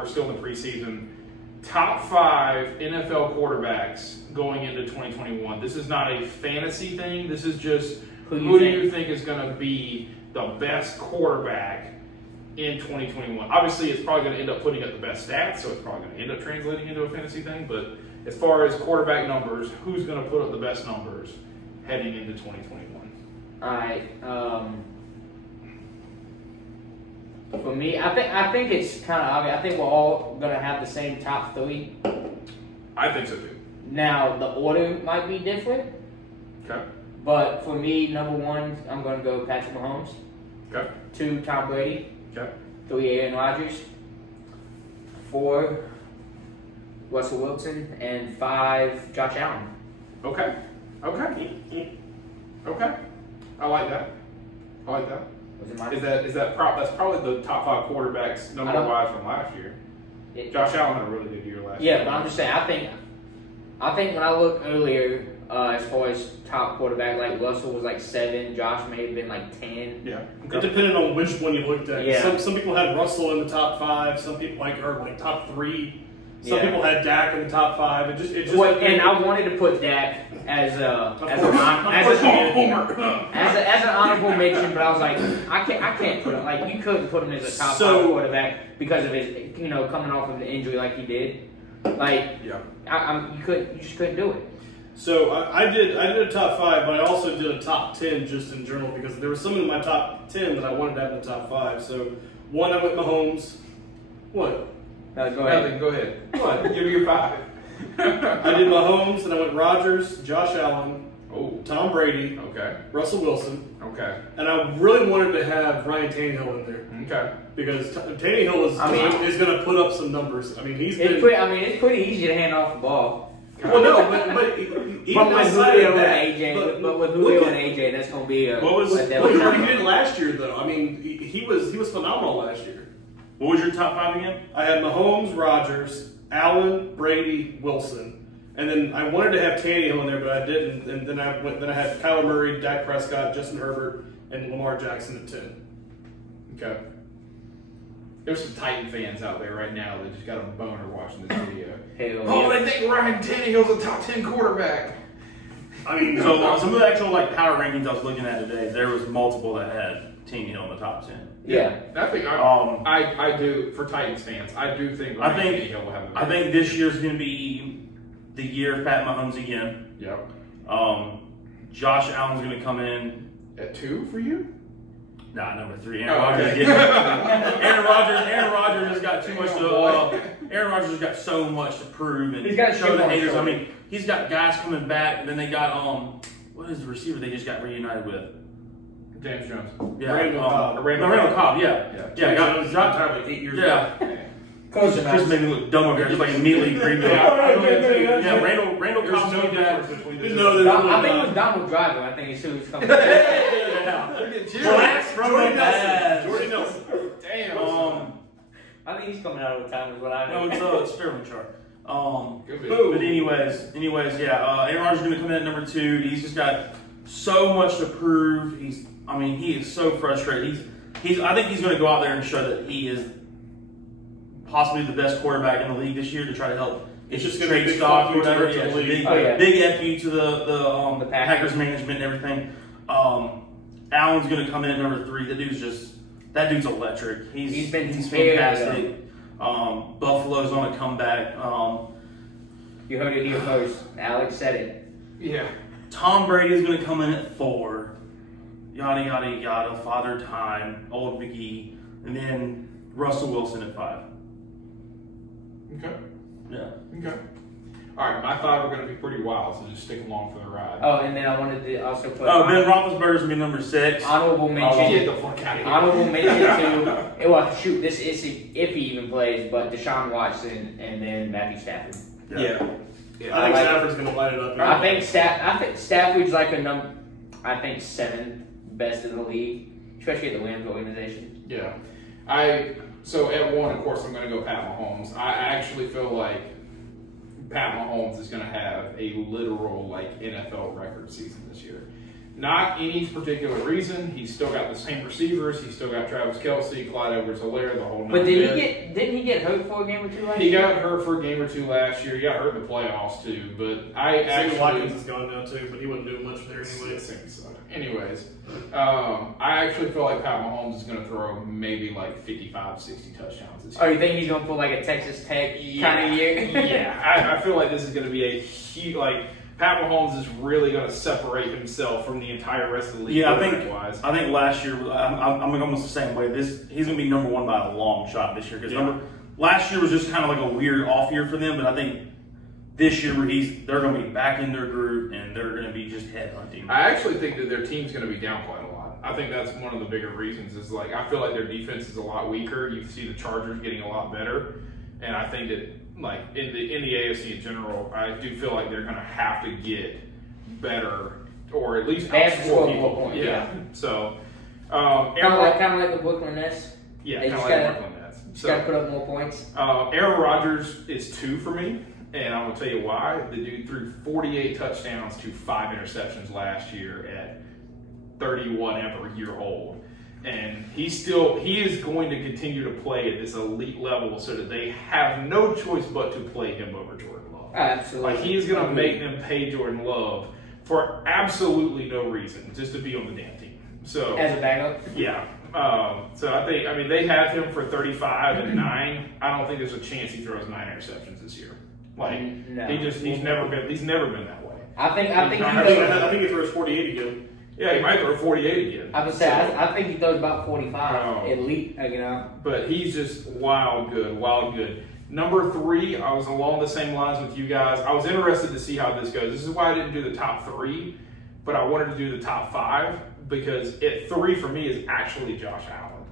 we're still in the preseason. Top 5 NFL quarterbacks going into 2021. This is not a fantasy thing. This is just who do you think is going to be the best quarterback in 2021? Obviously, it's probably going to end up putting up the best stats, so it's probably going to end up translating into a fantasy thing. But as far as quarterback numbers, who's going to put up the best numbers heading into 2021? All right. For me, I think it's kind of obvious. I think we're all going to have the same top 3. I think so too. Now, the order might be different. Okay. But for me, number 1, I'm going to go Patrick Mahomes. Okay. 2, Tom Brady. Okay. 3, Aaron Rodgers. 4, Russell Wilson. And 5, Josh Allen. Okay. Okay. Okay. I like that. I like that. That's probably the top 5 quarterbacks number wise from last year. Josh Allen had a really good year last year. Yeah, but I'm just saying, I think when I looked earlier, as far as top quarterback, like Russell was like 7, Josh may have been like 10. Yeah. Okay. It depended on which one you looked at. Yeah. Some people had Russell in the top 5. Some people like top 3. Some people had Dak in the top 5. It just and I wanted to put Dak as an honorable mention, but I was like, I can't put him. Like, you couldn't put him as a top 5 quarterback because of his, coming off of an injury like he did. Like, you just couldn't do it. So I did a top 5, but I also did a top 10 just in general because there were some in my top 10 that I wanted to have in the top 5. So 1, I went Mahomes. What? Go ahead. Go ahead. What? Give me your 5. I did Mahomes, then I went Rodgers, Josh Allen, Tom Brady, Russell Wilson, and I really wanted to have Ryan Tannehill in there, because Tannehill is going to put up some numbers. I mean, it's pretty easy to hand off the ball. Well, no, but even outside of that, but with Julio and AJ, that's going to be a. What he did last year, though? I mean, he was phenomenal last year. What was your top 5 again? I had Mahomes, Rodgers, Allen, Brady, Wilson, and then I wanted to have Tannehill in there, but I didn't. And then I had Kyler Murray, Dak Prescott, Justin Herbert, and Lamar Jackson at 10. Okay. There's some Titan fans out there right now that just got a boner watching this video. They think Ryan Tannehill's a top 10 quarterback. I mean, so some of the actual power rankings I was looking at today, there was multiple that had Tannehill in the top 10. Yeah, I think I do for Titans fans. I do think Tannehill will have a. I think this year's going to be the year of Pat Mahomes again. Yep. Josh Allen's going to come in at 2 for you. Nah, number 3. Aaron Rodgers. Aaron Rodgers has got too much to. Aaron Rodgers has got so much to prove and show the haters. I mean, he's got guys coming back. And then they got what is the receiver they just got reunited with? James Jones. Yeah. Randall Cobb. Randall Cobb. Yeah. Got dropped 8 years ago. Chris made me look dumb over here. Just immediately agreed with it. Randall Cobb's coming back. I think it was Donald Driver. I think he was coming. Jordy Nelson. Damn. I think he's coming out of the time is what I know. No, it's Sterling Sharp. But anyways, yeah. Aaron Rodgers is going to come in at number 2. He's just got so much to prove. He is so frustrated. I think he's going to go out there and show that he is possibly the best quarterback in the league this year to try to help. It's just trade stock or whatever. Big F you to the Packers management and everything. Allen's going to come in at number 3. That dude's electric. He's fantastic. Buffalo's on a comeback. You heard it here first. Alex said it. Yeah. Tom Brady is going to come in at 4. Yada, yada, yada. Father Time. Old McGee. And then Russell Wilson at 5. Okay. Yeah. Okay. All right, my 5 are going to be pretty wild, so just stick along for the ride. Oh, and then I wanted to also put. Ben Roethlisberger's going to be number 6. Honorable mention. Get the fuck out of here. Honorable mention to. Well, shoot, this is if he even plays, but Deshaun Watson and then Matthew Stafford. Yeah. I think Stafford's going to light it up. I think Stafford's like I think 7th best in the league, especially at the Rams organization. Yeah. So at 1, of course, I'm going to go Pat Mahomes. I actually feel like Pat Mahomes is going to have a literal NFL record season this year. Not any particular reason. He's still got the same receivers. He's still got Travis Kelce, Clyde Edwards-Helaire, the whole. But didn't he get hurt for a game or two last year? He got hurt for a game or two last year. He got hurt in the playoffs too. But Sammy Watkins is gone now too, but he wasn't doing much there anyway. Anyways, I actually feel like Pat Mahomes is going to throw maybe like 55, 60 touchdowns this year. Oh, you think he's going to pull like a Texas Tech kind of year? Yeah, I feel like this is going to be a huge, like, Pat Mahomes is really going to separate himself from the entire rest of the league. Yeah, I think last year, I'm almost the same way. He's going to be number one by a long shot this year. Because last year was just kind of like a weird off year for them, but I think this year they're going to be back in their groove and they're going to be just headhunting. I actually think that their team's going to be down quite a lot. I think that's one of the bigger reasons is like I feel like their defense is a lot weaker. You see the Chargers getting a lot better, and I think that like in the AFC in general, I do feel like they're going to have to get better or at least outscore people. Points, yeah. So kind of like the Brooklyn Nets. Yeah, kind of like the Brooklyn Nets. So got to put up more points. Aaron Rodgers is 2 for me. And I'm going to tell you why. The dude threw 48 touchdowns to 5 interceptions last year at 31 year old. And he is going to continue to play at this elite level so that they have no choice but to play him over Jordan Love. Absolutely. Like, he is going to make them pay Jordan Love for absolutely no reason, just to be on the damn team. So as a backup? Yeah. So I mean, they have him for 35 and 9. I don't think there's a chance he throws 9 interceptions this year. Like no. he's never been that way. I think he throws 48 again. Yeah, he might throw 48 again. I would say I think he throws about 45 elite, you know. But he's just wild good. Number 3, I was along the same lines with you guys. I was interested to see how this goes. This is why I didn't do the top 3, but I wanted to do the top 5 because at 3 for me is actually Josh Allen.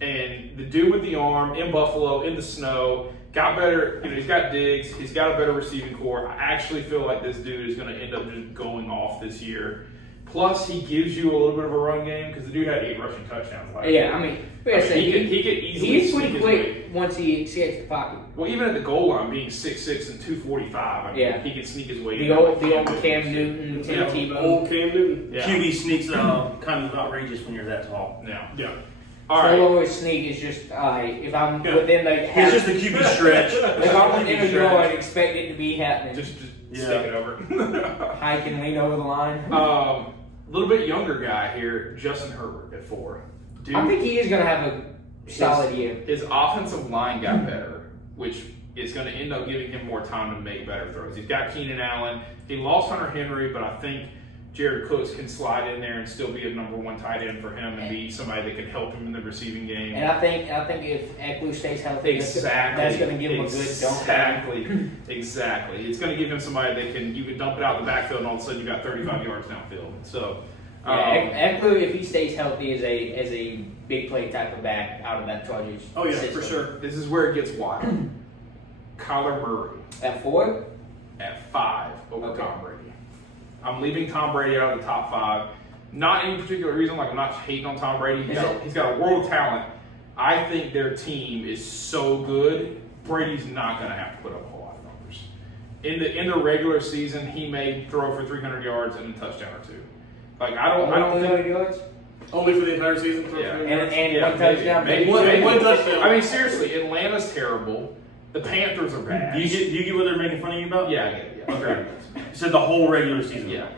And the dude with the arm in Buffalo in the snow. Got better, he's got Diggs, he's got a better receiving core. I actually feel like this dude is going to end up just going off this year. Plus, he gives you a little bit of a run game because the dude had 8 rushing touchdowns last year. Yeah, I mean, he could easily he's pretty quick once he escapes the pocket. Well, even at the goal line, being 6'6" and 245, I mean, he can sneak his way in. The old Cam Newton, Tim Tebow. Old Cam Newton. Yeah. QB sneaks kind of outrageous when you're that tall. Yeah. All right. Always sneak is just if I'm within the it's just the QB stretch. If I'm within a yard, I expect it to be happening. Just stick it over. Hike and lean over the line. A little bit younger guy here, Justin Herbert at 4. Dude, I think he is going to have a solid year. His offensive line got better, which is going to end up giving him more time to make better throws. He's got Keenan Allen. He lost Hunter Henry, but I think Jared Cooks can slide in there and still be a number 1 tight end for him and be somebody that can help him in the receiving game. And I think if Eckler stays healthy, that's going to give him a good dump. Exactly. It's going to give him somebody that you can dump it out the backfield and all of a sudden you got 35 yards downfield. So Eckler, if he stays healthy, is a big play type of back out of that Chargers. Oh yeah, system. for sure. This is where it gets wild. Kyler Murray at 4, at 5 over Tom Brady. I'm leaving Tom Brady out of the top 5. Not any particular reason, like I'm not hating on Tom Brady. He's got a world of talent. I think their team is so good, Brady's not going to have to put up a whole lot of numbers. In the regular season, he may throw for 300 yards and a touchdown or 2. Like I don't think yards. Only for the entire season. And one touchdown. Maybe one touchdown. I mean, seriously, Atlanta's terrible. The Panthers are bad. Do you get what they're making fun of you about? Yeah, I get it. Yeah. Okay. You said the whole regular season. Yeah.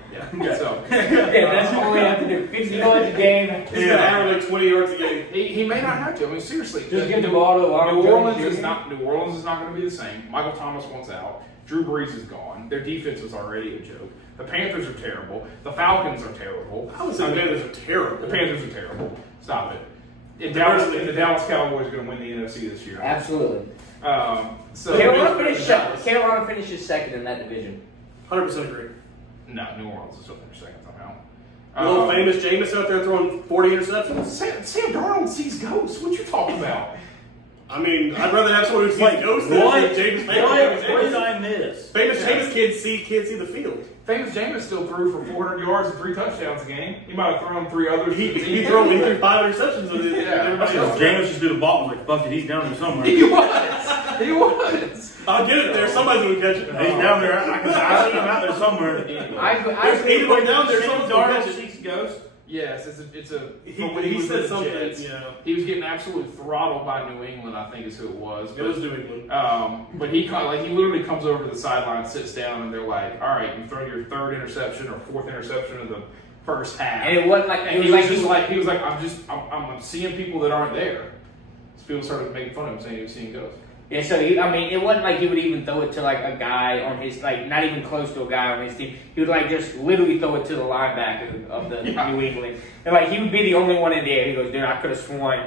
So that's all we have to do. 50 yards a game. He's going to average like 20 yards a game. He may not have to. I mean, seriously. Just get the ball to New Orleans is not going to be the same. Michael Thomas wants out. Drew Brees is gone. Their defense was already a joke. The Panthers are terrible. The Falcons are terrible. I would say the Panthers are terrible. The Panthers are terrible. Stop it. The Dallas Cowboys are going to win the NFC this year. Absolutely. So Carolina finishes second in that division. 100% agree. No, New Orleans is still finished second somehow. Little famous Jameis out there throwing 40 interceptions. Sam Darnold sees ghosts. What you talking about? I mean, I'd rather have someone who sees ghosts than Jameis. What did I miss? Famous Jameis can't see the field. Famous Jameis still threw for 400 yards and 3 touchdowns a game. He might have thrown 3 others. He threw 5 interceptions with it. Jameis just threw the ball and was like, fuck it, he's down there somewhere. He was. I'll get it there. Somebody's going to catch it. He's down there. I see him out there somewhere. There's 8 of them down there. Someone's going to catch it. Seeks Ghost. Yes, it's a. He said something. Jets, he was getting absolutely throttled by New England. I think is who it was. It was New England. But he literally comes over to the sideline, sits down, and they're like, "All right, you throw your 3rd interception or 4th interception of the first half." And it wasn't like and he was like, "I'm seeing people that aren't there." So people started making fun of him, saying he was seeing ghosts. Yeah, so it wasn't like he would even throw it to like a guy on his not even close to a guy on his team. He would like just literally throw it to the linebacker of the New England, and like he would be the only one in the air. He goes, "Dude, I could have sworn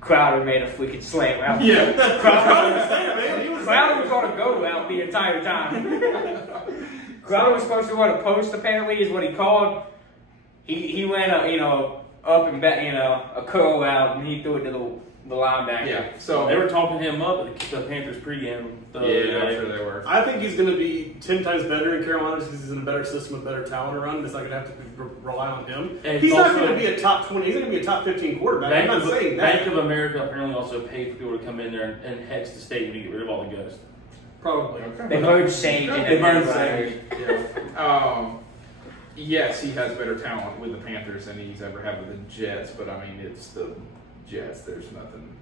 Crowder made a freaking slam out." Yeah, Crowder was on a go out the entire time. Crowder was supposed to run a post. Apparently, is what he called. He went up and back, a curl out, and he threw it to the linebacker. Yeah, so they were talking him up at the Panthers pregame. I'm sure they were. I think he's going to be 10 times better in Carolina because he's in a better system with better talent around. It's not going to have to rely on him. And he's not going to be a top 20. He's going to be a top 15 quarterback. I'm not saying that. Bank of America apparently also paid for people to come in there and hex the stadium to get rid of all the ghosts. Probably. Okay. They merged Sage and they merged Sage. Yeah. Yes, he has better talent with the Panthers than he's ever had with the Jets, but I mean it's the Jets. There's nothing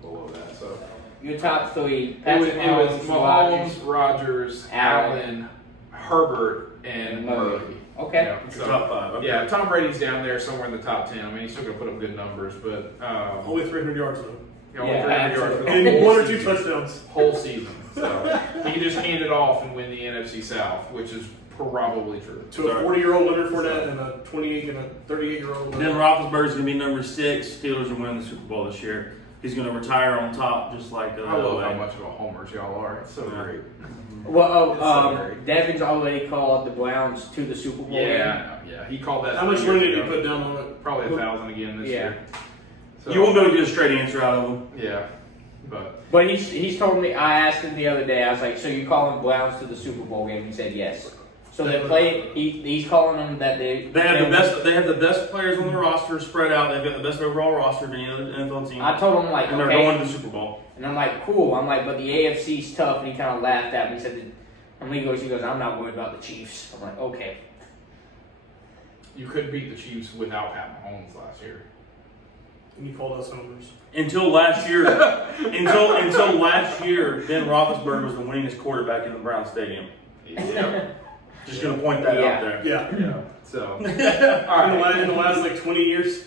below that. So your top 3. It was Mahomes, Rodgers, Allen, Herbert, and Murray. Okay. Yeah, so, top 5. Okay. Yeah, Tom Brady's down there somewhere in the top 10. I mean, he's still going to put up good numbers, but only 300 yards though. Only 300 yards for the and whole 1 or 2 touchdowns whole season. So he can just hand it off and win the NFC South, which is probably true. To a 40-year-old Leonard Fournette and a 28 and a 38-year-old. Then Roethlisberger's going to be number 6. Steelers are winning the Super Bowl this year. He's going to retire on top, just like. I love how much of a homers y'all are. It's so great. Well, Devin's already called the Browns to the Super Bowl. Yeah, he called that. How much money did he put down on it? Probably $1,000 again this year. So, you won't be able to get a straight answer out of him. Yeah, but he's told me. I asked him the other day. I was like, "So you calling Browns to the Super Bowl game?" He said yes. So they play. He's calling them that they have the best. They have the best players on the roster spread out. They've got the best overall roster of any other NFL team. I told him like, and they're going to the Super Bowl. And I'm like, cool. I'm like, but the AFC's tough. And he kind of laughed at me. He said, and he goes, I'm not worried about the Chiefs. I'm like, okay. You could beat the Chiefs without Pat Mahomes last year. And you called us homers. Until last year, until last year, Ben Roethlisberger was the winningest quarterback in the Brown Stadium. Yeah. Just gonna point that out there. Yeah. So, all right. In the last like 20 years.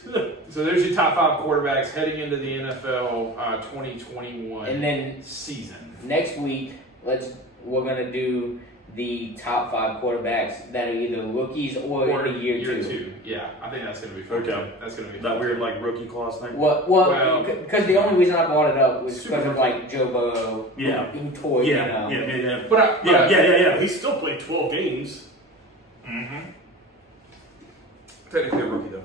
So there's your top 5 quarterbacks heading into the NFL 2021 and then season. Next week, we're gonna do the top 5 quarterbacks that are either rookies or in the year 2. Yeah, I think that's gonna be fun. Okay, that's gonna be that fun. Weird like rookie clause thing. Well, because the only reason I brought it up was because of like Joe Burrow. Who toyed. Yeah. But he still played 12 games. Mm-hmm. Technically a rookie though.